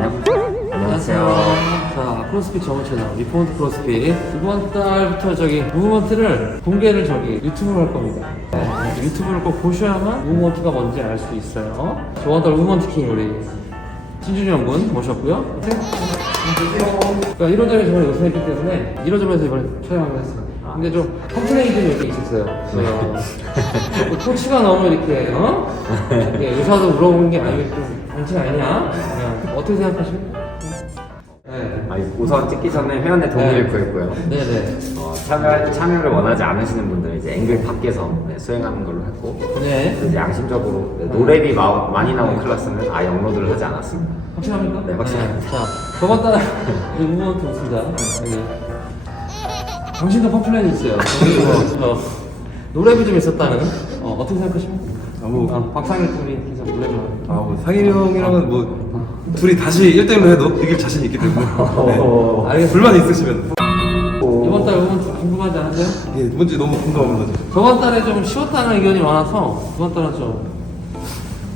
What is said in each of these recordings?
안녕하세요. 자, 크로스핏 전문 채널 리포트 크로스핏 이번 달부터 저기 무브먼트를 공개를 저기 유튜브로 할 겁니다. 네, 유튜브를 꼭 보셔야만 무브먼트가 뭔지 알 수 있어요. 저번 달 무브먼트 킹 우리 신준이 형분 모셨고요. 그러니까 1호점에 저번에 우승했기 때문에 1호점에서 이번에 촬영을 했어요. 근데 좀 컴플레인들이 몇개 있었어요. 어, 그 코치가 너무 이렇게 어? 이렇게 의사도 물어보는 게 아니고 좀 정치 아니냐? 그냥 어떻게 생각하십니까? 네. 아니, 우선 찍기 전에 회원의 동의를 네. 구했고요. 네네. 어, 참여, 참여를 원하지 않으시는 분들은 이제 앵글 밖에서 네, 수행하는 걸로 했고 네. 이제 양심적으로 네, 노랩이 마- 많이 나온 클래스는 아예 업로드를 하지 않았습니다. 확실합니까? 네, 확실합니다. 자, 저번 달에 웃습니다. 여기. 당신도 퍼플랜이 있어요. 그리고 어, 노래비 좀 있었다는 어, 어떻게 생각하십니까? 아, 뭐, 어, 박상일 팀이 계속 노래비 아, 뭐 상일이 형이랑은 뭐 둘이 다시 1대1로 해도 이길 자신 있기 때문에 네. 알겠습니다. 불만이 있으시면 이번 달 무브먼트 궁금하지 않으세요? 예, 뭔지 너무 궁금합니다. 지금. 저번 달에 좀 쉬웠다는 의견이 많아서 이번 달은 좀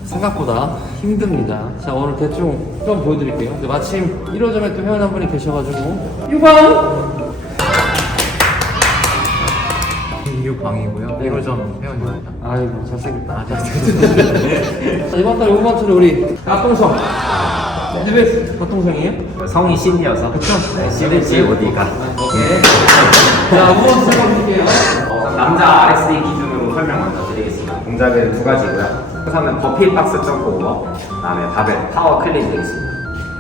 생각보다 힘듭니다. 자 오늘 대충 좀 보여드릴게요. 근데 마침 1호점에 또 회원 한 분이 계셔가지고 6번 김유광이고요. 1호점 회원입니다. 아이고 잘생겼다. 잘생겼다. 이번 달 5번트는 우리 박동성. 네. 박동성이에요? 성이 신이어서 그쵸? 네, 신은 G-O-D가 오케이. 자 5번트 설명드릴게요. 우선 남자 RSD 기준으로 설명 먼저 드리겠습니다. 동작은 두 가지고요. 우선은 버피 박스 점프 오버, 그다음에 바벨 파워 클린 되겠습니다.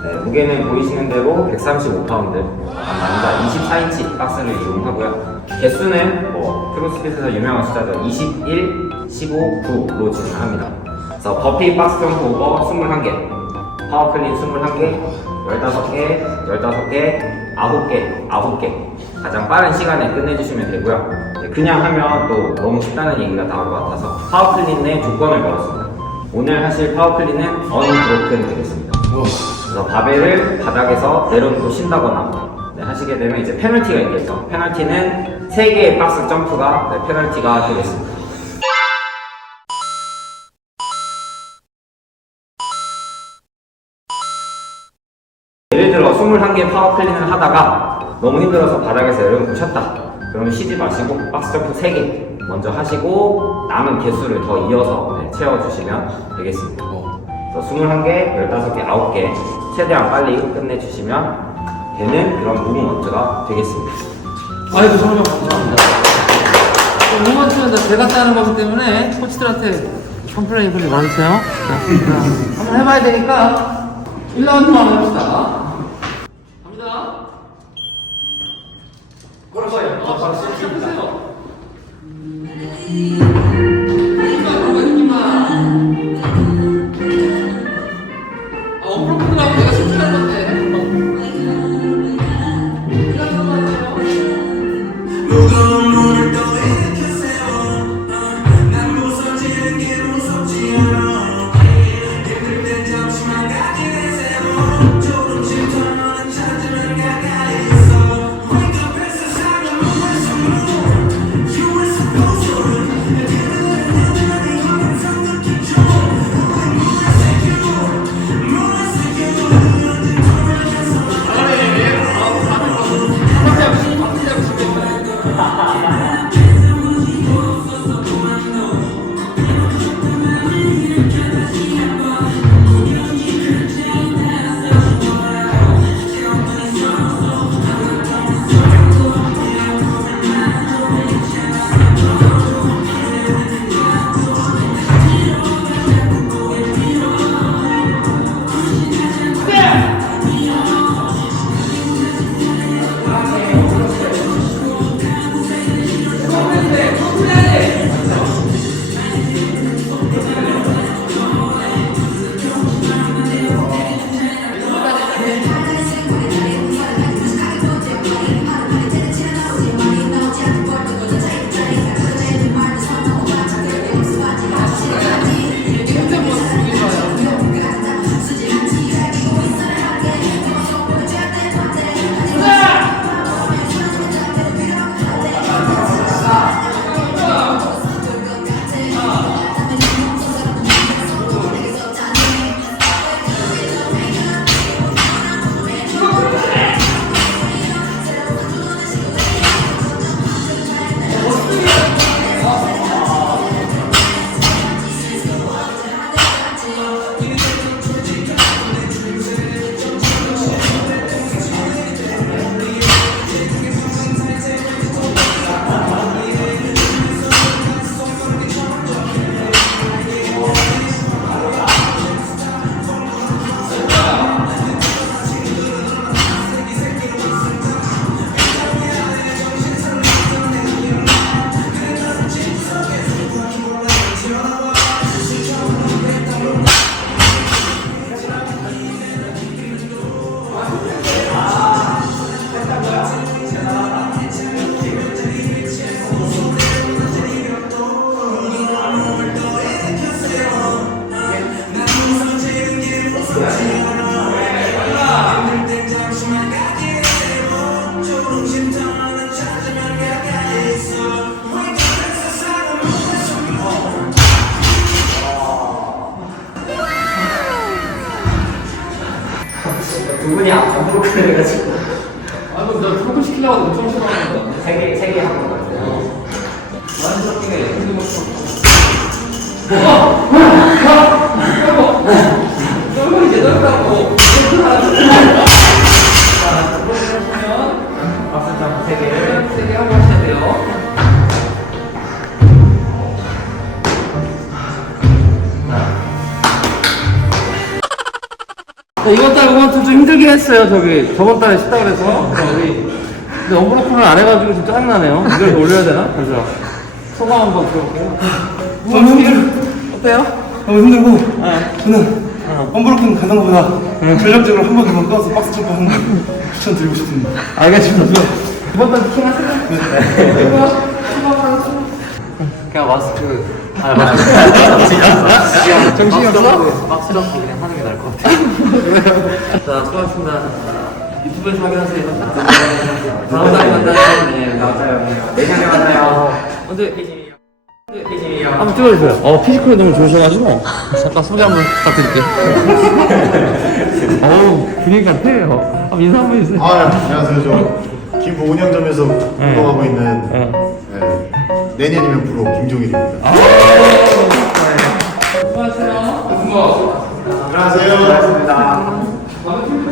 네, 무게는 보이시는 대로 135파운드, 남자 24인치 박스를 이용하고요. 개수는 뭐 크로스핏에서 유명한 숫자죠. 21, 15, 9로 진행합니다. 그래서 버피 박스 점프 오버 21개, 파워 클린 21개, 15개, 15개, 9개, 9개. 가장 빠른 시간에 끝내주시면 되고요. 네, 그냥 하면 또 너무 쉽다는 얘기가 나올 것 같아서 파워 클린의 조건을 걸었습니다. 오늘 하실 파워 클린은 언브로큰 되겠습니다. 그래서 바벨을 바닥에서 내려놓고 쉰다거나 네, 하시게 되면 이제 페널티가 있겠죠. 페널티는 3개의 박스 점프가 네, 페널티가 되겠습니다. 예를 들어 21개 파워 클린을 하다가 너무 힘들어서 바닥에서 내려놓고 쉬었다. 그러면 쉬지 마시고 박스 점프 3개 먼저 하시고 남은 개수를 더 이어서 네, 채워주시면 되겠습니다. 그래서 21개, 15개, 9개 최대한 빨리 끝내주시면 되는 그런 무브 먼트가 되겠습니다. 아이고 설명 감사합니다. 5번트는 제가 따는 거기 때문에 코치들한테 컴플레인 별로 많으세요. 한번 해봐야 되니까 1라운드만 한번 해봅시다. 갑니다. 걸어봐요. 어, 바로 시작해주세요. Oh, 분이 안 보고 그래가지고. 아, 그럼 너 프로필 시키려고 엄청 싫어하는 거야. 세개 세개 한번 같아요. 자연스럽게 흔들고 싶 이번 달 이번 좀 힘들긴 했어요. 저기 저번 달에 쉽다 그래서 자, 우리 근데 엄브로크는 안 해가지고 좀 짜증나네요. 이걸 더 올려야 되나? 그래서 소감 한번 들어볼게요. 너무 힘들, 어때요? 너무 힘들고 저는 험브로큰 가는 것보다 전략적으로 한 번만 떠서 박스 점프 하는 거 추천드리고 싶습니다. 알겠습니다. 이번 달 키팅 하세요. 네. 그냥 마스크. 아 마스크. 정신이 없어? 박스 점프 그냥 게 나을 것 같아요. 자, 수고하셨습니다. 유튜브에서 확인하세요. 다음 달에 만나요. 네. 맞아요. 내년에 만나요. 언제? 피지미요. 한번 찍어주세요. 어, 피지컬이 너무 좋으셔가지고. 잠깐 소개 한번 부탁드릴게요. 어우, 분위기 같아요. 한번 인사 한번 해주세요. 아, 안녕하세요. 저 김보은양점에서 운동하고 있는 네. 네, 내년이면 프로 김종일입니다. 수고하세요. 수고. 안녕하세요. 팀